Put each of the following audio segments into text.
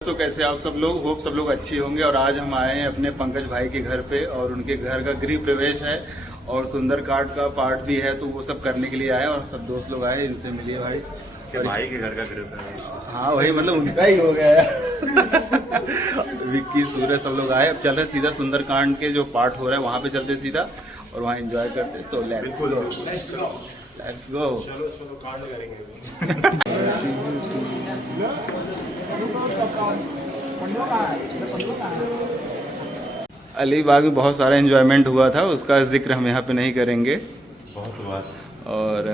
तो कैसे आप सब लोग, होप सब लोग अच्छी होंगे। और आज हम आए हैं अपने पंकज भाई के घर पे और उनके घर का गृह प्रवेश है और सुंदरकांड का पार्ट भी है, तो वो सब करने के लिए आए और सब दोस्त लोग आए। इनसे मिलिए भाई। भाई के घर का गृह प्रवेश? हाँ वही, मतलब उनका ही हो गया है। विक्की, सूरज सब लोग आए। अब चल रहे सीधा सुंदरकांड के जो पार्ट हो रहा है वहाँ पे चलते सीधा और वहाँ एंजॉय करते। So let's go. चलो कांड करेंगे। अलीबाग में बहुत सारा एंजॉयमेंट हुआ था, उसका जिक्र हम यहाँ पे नहीं करेंगे। बहुत हुआ। और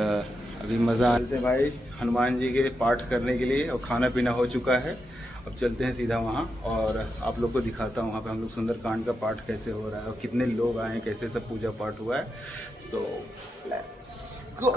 अभी मज़ा आते भाई हनुमान जी के पाठ करने के लिए, और खाना पीना हो चुका है। अब चलते हैं सीधा वहाँ और आप लोग को दिखाता हूँ वहाँ पे हम लोग सुंदरकांड का पाठ कैसे हो रहा है और कितने लोग आए हैं, कैसे सब पूजा पाठ हुआ है। So let's go.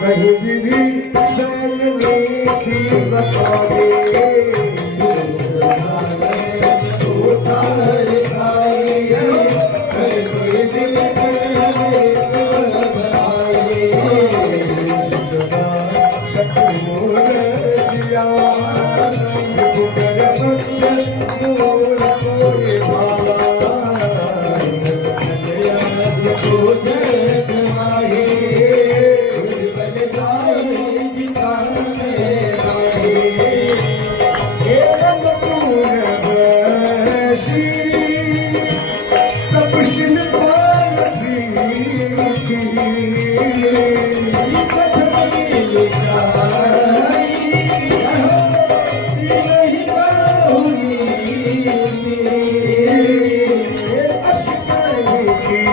कहीं भी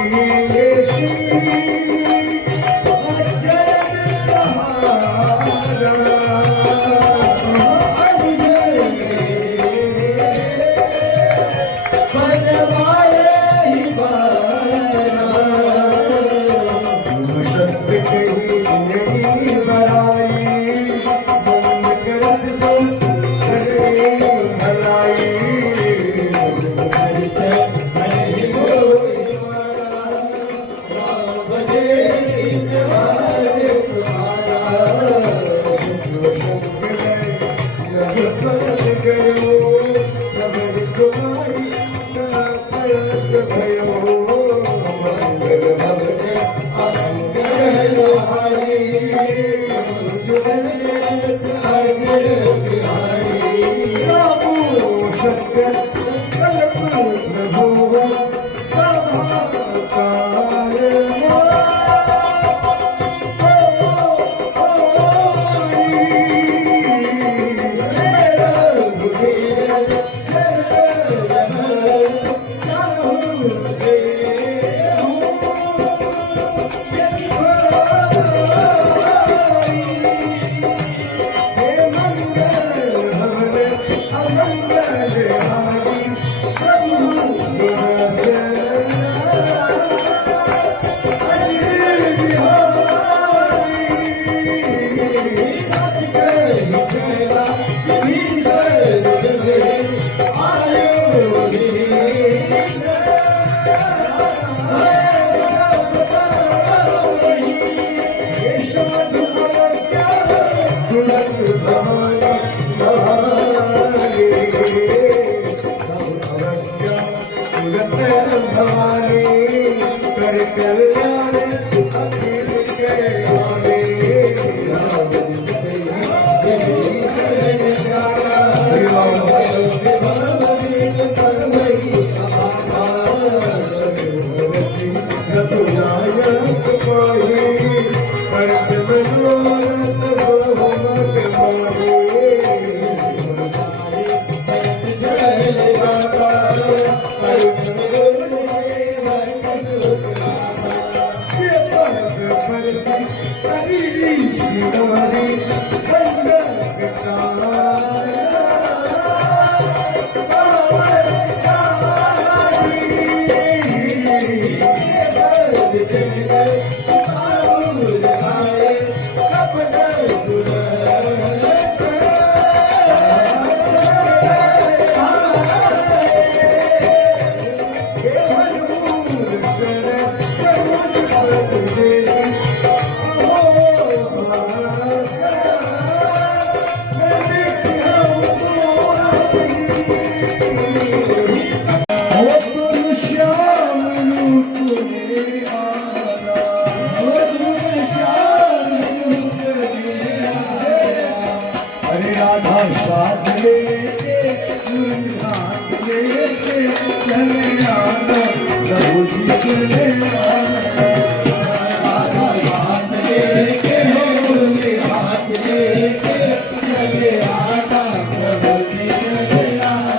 Thank you. देशी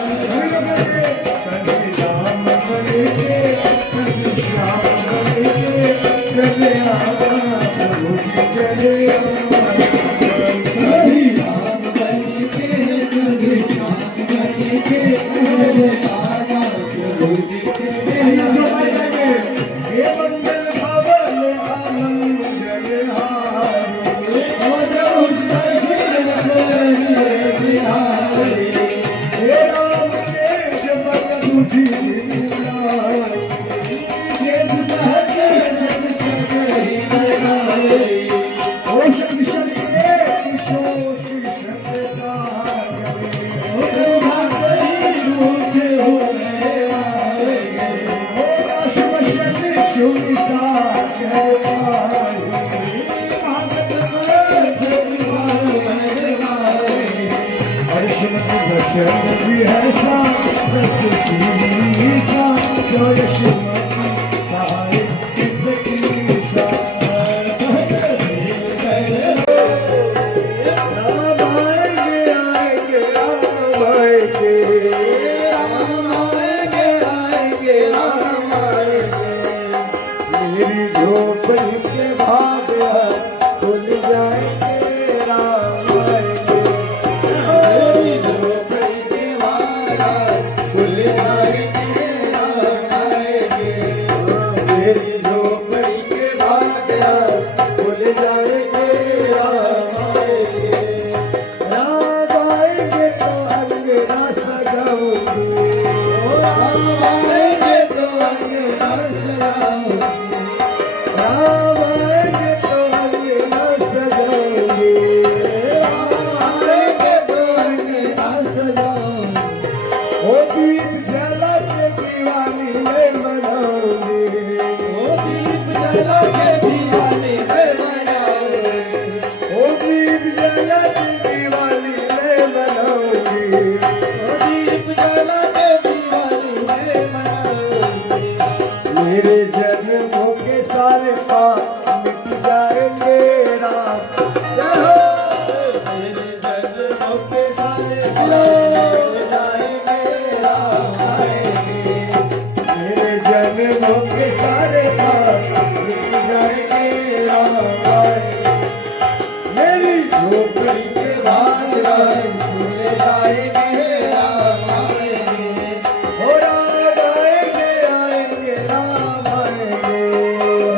अचरज मेरी झोपड़ी के भाग खुल जाएंगे राम आएंगे। मेरी झोपड़ी के भाग खुल जाएंगे राम आएंगे। मेरी झोपड़ी के भाग खुल जाएंगे राम आएंगे। राम आएंगे तो अंगना सजाऊंगी। राम आएंगे तो अंगना सजाऊंगी। राम आएंगे तो अंगना सजाऊंगी। राम आएंगे तो अंगना सजाऊंगी। ओ दीप जला के दीवानी मैं मनाऊंगी। ओ दीप जला के दीवानी मैं मनाऊंगी। ओ दीप जला के दीवानी मैं मनाऊंगी। ओ दीप जला के दीवानी मैं मनाऊंगी। मेरे जन्मों के सारे पाप मिट जाएंगे राम। जय हो। मेरे जन्मों के सारे पाप मिट जाएंगे राम आएंगे। मेरे जन्मों के सारे पाप मिट जाएंगे राम आएंगे। मेरी झोपड़ी के भाग खुल जाएंगे राम आएंगे। हो राम आएंगे आएंगे राम आएंगे।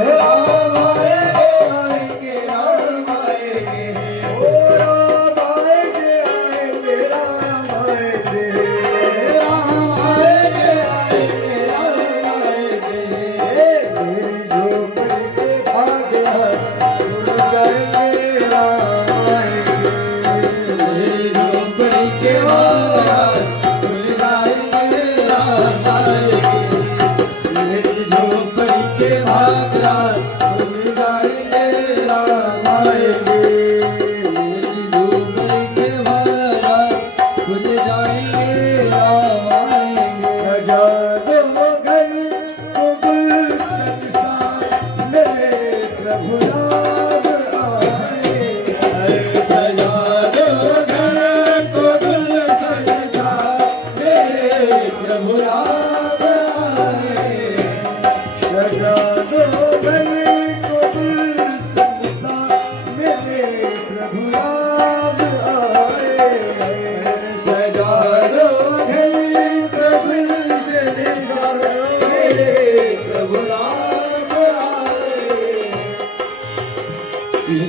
राम आएंगे आएंगे राम आएंगे। हो राम आएंगे आएंगे राम आएंगे। राम आएंगे आएंगे राम आएंगे। मेरी झोपड़ी के भाग खुल जाएंगे राम आएंगे। मेरी झोपड़ी के भाग खुल जाएंगे राम आएंगे। मेरी झोपड़ी के भाग खुल जाएंगे राम आएंगे। मेरी झोपड़ी के भाग खुल जाएंगे राम आएंगे। सजा दो घर को गुलशन सा मेरे प्रभु राम आए। सजा दो घर को गुलशन सा मेरे प्रभु राम आए। सजा दो घर को गुलशन सा मेरे प्रभु राम आए। सजा दो घर को गुलशन सा मेरे प्रभु राम आए।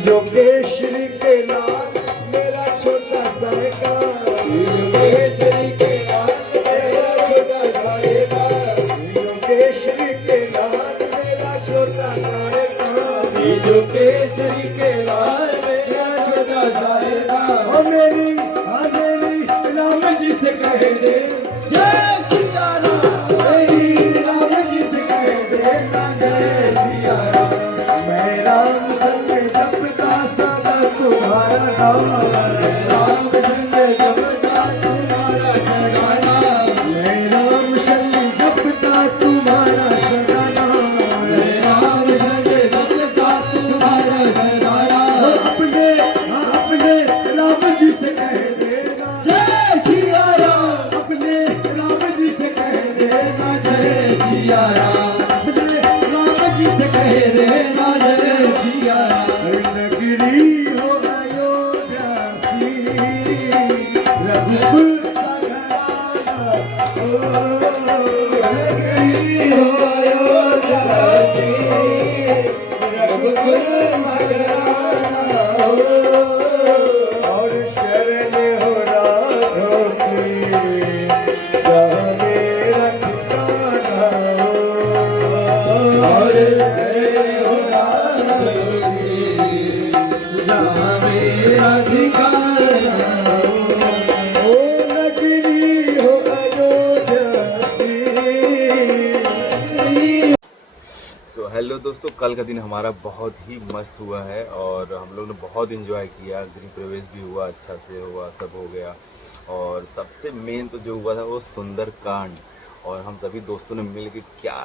जो केशरी के लाल मेरा छोटा सरकार। जो केशरी के लाल मेरा छोटा सरकार। जो केशरी के लाल मेरा छोटा सरकार। जो केशरी के लाल मेरा छोटा सरकार। ओ मेरी राम जी से कह दे जय सिया राम। मेरी राम जी से कह दे जय सिया राम। मैं राम संग जपता सदा तुम्हारा नाम। राम संग जपता तुम्हारा सदा नाम। मैं राम संग जपता तुम्हारा सदा नाम। मैं राम संग जपता तुम्हारा सदा नाम। अपने राम जी से कह देना जय सिया राम। अपने राम जी से कह देना जय सिया राम। अपने राम जी से कह देना जय सिया राम। नगरी हो अयोध्या सी रघुकुल का घराना। ओ नगरी हो अयोध्या सी रघुकुल का घराना। और शरण हो राघव की जहाँ मेरा ठिकाना। और शरण हो राघव की जहाँ मेरा ठिकाना। ओ नगरी हो अयोध्या सी। सो हेलो दोस्तों, कल का दिन हमारा बहुत ही मस्त हुआ है और हम लोग ने बहुत इन्जॉय किया। गृह प्रवेश भी हुआ, अच्छा से हुआ, सब हो गया। और सबसे मेन तो जो हुआ था वो सुंदरकांड। और हम सभी दोस्तों ने मिल के क्या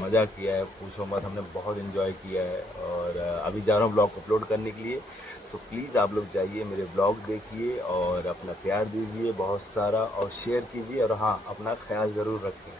मज़ा किया है, पूछो मत। हमने बहुत इन्जॉय किया है और अभी जा रहा हूँ ब्लॉग अपलोड करने के लिए। सो प्लीज़ आप लोग जाइए, मेरे ब्लॉग देखिए और अपना प्यार दीजिए बहुत सारा और शेयर कीजिए। और हाँ, अपना ख्याल ज़रूर रखें।